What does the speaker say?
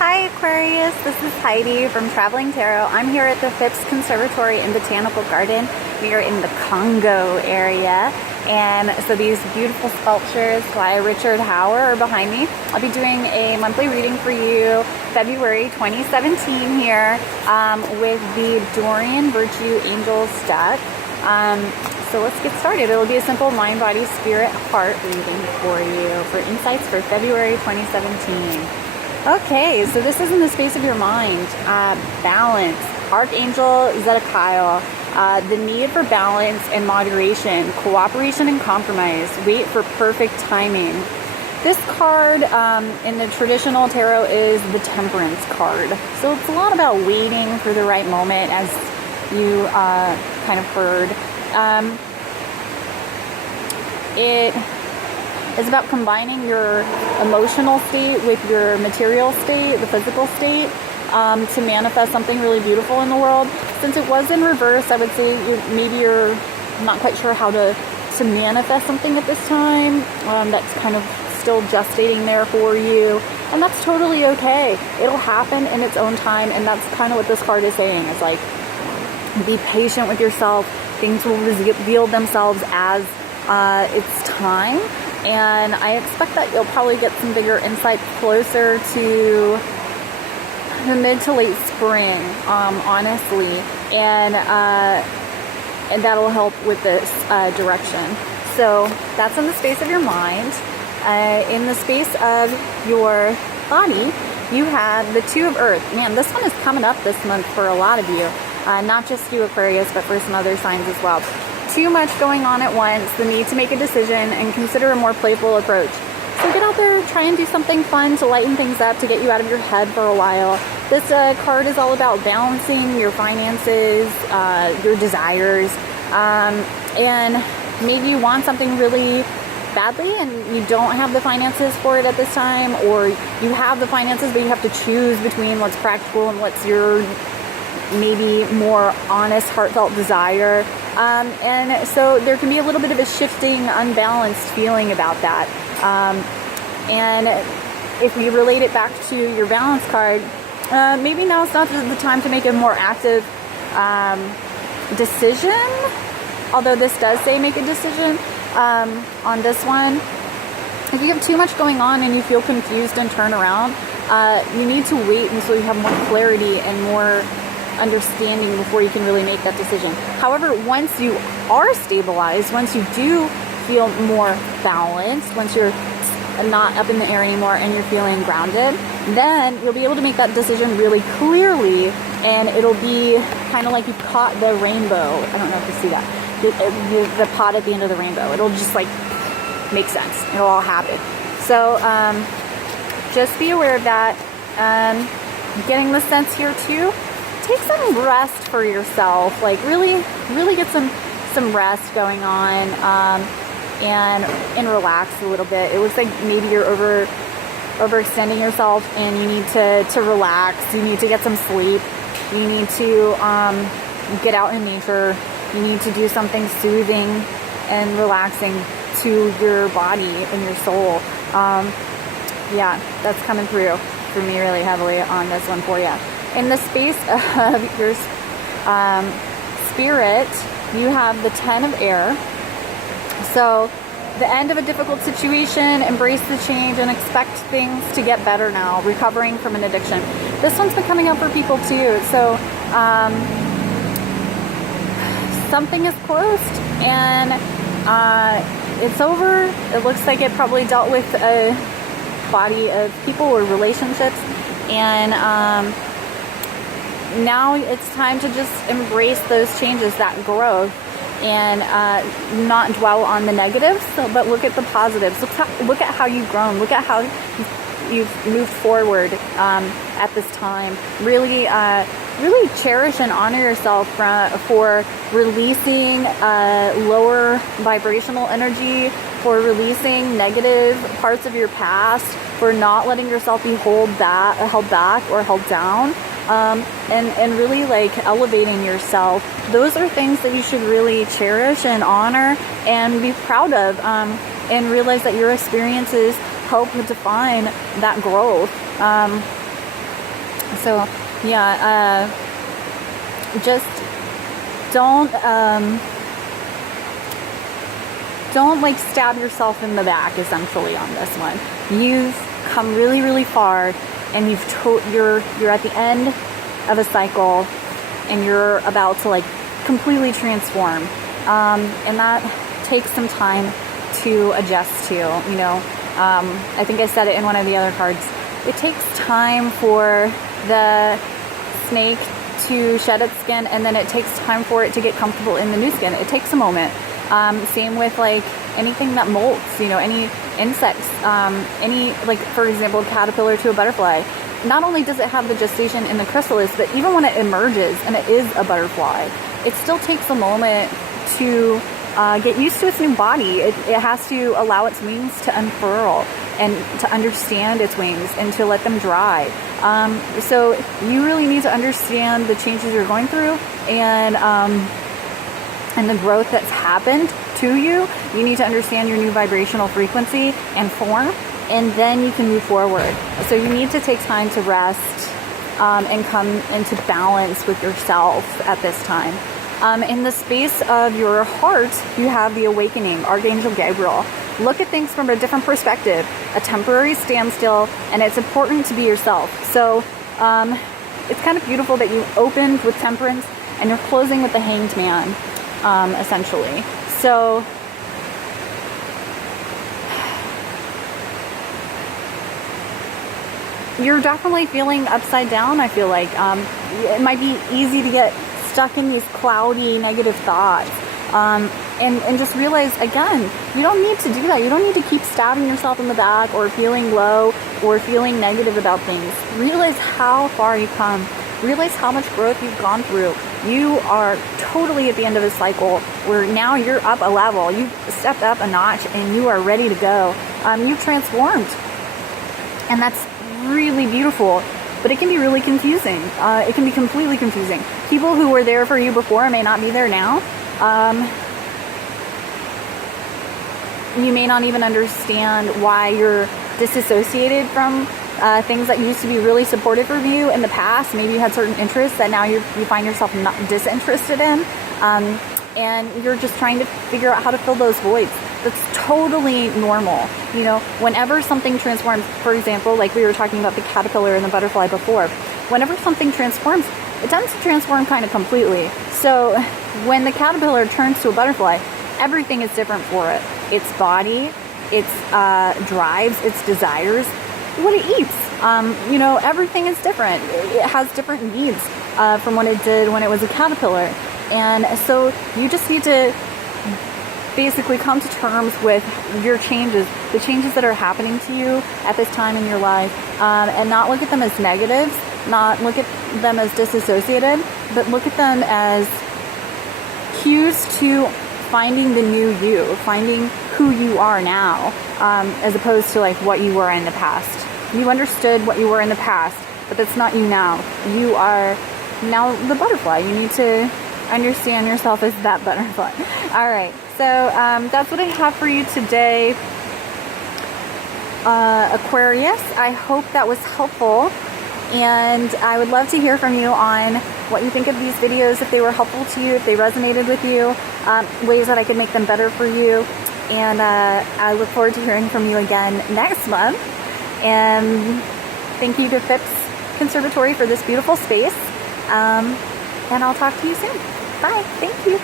Hi Aquarius, this is Heidi from Traveling Tarot. I'm here at the Phipps Conservatory and Botanical Garden. We are in the Congo area, and so these beautiful sculptures by Richard Hauer are behind me. I'll be doing a monthly reading for you February 2017 here with the Dorian Virtue Angels deck. So let's get started. It'll be a simple mind, body, spirit, heart reading for you for insights for February 2017. Okay, so this is in the space of your mind. Balance. Archangel Zedekiah. The need for balance and moderation. Cooperation and compromise. Wait for perfect timing. This card in the traditional tarot is the Temperance card. So it's a lot about waiting for the right moment, as you kind of heard. It is about combining your emotional state with your material state, the physical state, to manifest something really beautiful in the world. Since it was in reverse, I would say maybe you're not quite sure how to manifest something at this time. That's kind of still gestating there for you, and that's totally okay. It'll happen in its own time, and that's kind of what this card is saying. It's like, be patient with yourself. Things will reveal themselves as it's time. And I expect that you'll probably get some bigger insights closer to the mid to late spring, honestly. And that'll help with this direction. So that's in the space of your mind. In the space of your body, you have the Two of Earth. Man, this one is coming up this month for a lot of you. Not just you, Aquarius, but for some other signs as well. Too much going on at once, the need to make a decision, and consider a more playful approach. So get out there, try and do something fun to lighten things up, to get you out of your head for a while. This card is all about balancing your finances, your desires, and maybe you want something really badly and you don't have the finances for it at this time, or you have the finances but you have to choose between what's practical and what's your maybe more honest, heartfelt desire. And so there can be a little bit of a shifting, unbalanced feeling about that. And if we relate it back to your balance card, maybe now it's not the time to make a more active decision, although this does say make a decision on this one. If you have too much going on and you feel confused and turn around, you need to wait until you have more clarity and more understanding before you can really make that decision. However, once you are stabilized, once you do feel more balanced, once you're not up in the air anymore and you're feeling grounded, then you'll be able to make that decision really clearly, and it'll be kind of like you caught the rainbow. I don't know if you see that. The pot at the end of the rainbow. It'll just like make sense. It'll all happen. So just be aware of that. Getting the sense here too, take some rest for yourself. Like really get some rest going on, and relax a little bit. It looks like maybe you're overextending yourself and you need to relax. You need to get some sleep. You need to get out in nature. You need to do something soothing and relaxing to your body and your soul. Yeah, that's coming through for me really heavily on this one for you. In the space of your spirit, you have the Ten of Air. So the end of a difficult situation, embrace the change, and expect things to get better now, recovering from an addiction. This one's been coming up for people too. So something is closed and it's over. It looks like it probably dealt with a body of people or relationships, and now it's time to just embrace those changes, that growth, and not dwell on the negatives, but look at the positives. Look at how you've grown. Look at how you've moved forward at this time. Really cherish and honor yourself for releasing lower vibrational energy, for releasing negative parts of your past, for not letting yourself be held back or held down. And really like elevating yourself. Those are things that you should really cherish and honor and be proud of, and realize that your experiences help define that growth. So yeah, just don't like stab yourself in the back essentially on this one. You've come really, really far, and you're at the end of a cycle, and you're about to like completely transform, and that takes some time to adjust to. You know, I think I said it in one of the other cards. It takes time for the snake to shed its skin, and then it takes time for it to get comfortable in the new skin. It takes a moment. Same with like anything that molts, you know, any insects, any, like for example, caterpillar to a butterfly. Not only does it have the gestation in the chrysalis, but even when it emerges and it is a butterfly, it still takes a moment to get used to its new body. It has to allow its wings to unfurl and to understand its wings and to let them dry. So you really need to understand the changes you're going through, and the growth that's happened to you. You need to understand your new vibrational frequency and form, and then you can move forward. So you need to take time to rest and come into balance with yourself at this time. In the space of your heart, you have the awakening, Archangel Gabriel. Look at things from a different perspective, a temporary standstill, and it's important to be yourself. So it's kind of beautiful that you opened with Temperance and you're closing with the Hanged Man, essentially. So you're definitely feeling upside down, I feel like. It might be easy to get stuck in these cloudy, negative thoughts. And just realize, again, you don't need to do that. You don't need to keep stabbing yourself in the back or feeling low or feeling negative about things. Realize how far you've come. Realize how much growth you've gone through. You are totally at the end of a cycle where now you're up a level. You've stepped up a notch and you are ready to go. You've transformed. And that's really beautiful. But it can be really confusing. It can be completely confusing. People who were there for you before may not be there now. You may not even understand why you're disassociated from things that used to be really supportive of you in the past. Maybe you had certain interests that now you find yourself not disinterested in. And you're just trying to figure out how to fill those voids. That's totally normal. You know, whenever something transforms, for example, like we were talking about the caterpillar and the butterfly before, whenever something transforms, it tends to transform kind of completely. So when the caterpillar turns to a butterfly, everything is different for it. Its body, its drives, its desires, what it eats. You know, everything is different. It has different needs from what it did when it was a caterpillar. And so you just need to basically come to terms with your changes, the changes that are happening to you at this time in your life, and not look at them as negatives, not look at them as disassociated, but look at them as cues to finding the new you, finding who you are now, as opposed to like what you were in the past. You understood what you were in the past, but that's not you now. You are now the butterfly. You need to understand yourself as that butterfly. All right, so that's what I have for you today, Aquarius. I hope that was helpful, and I would love to hear from you on what you think of these videos, if they were helpful to you, if they resonated with you, ways that I could make them better for you. And I look forward to hearing from you again next month. And thank you to Phipps Conservatory for this beautiful space. And I'll talk to you soon. Bye. Thank you.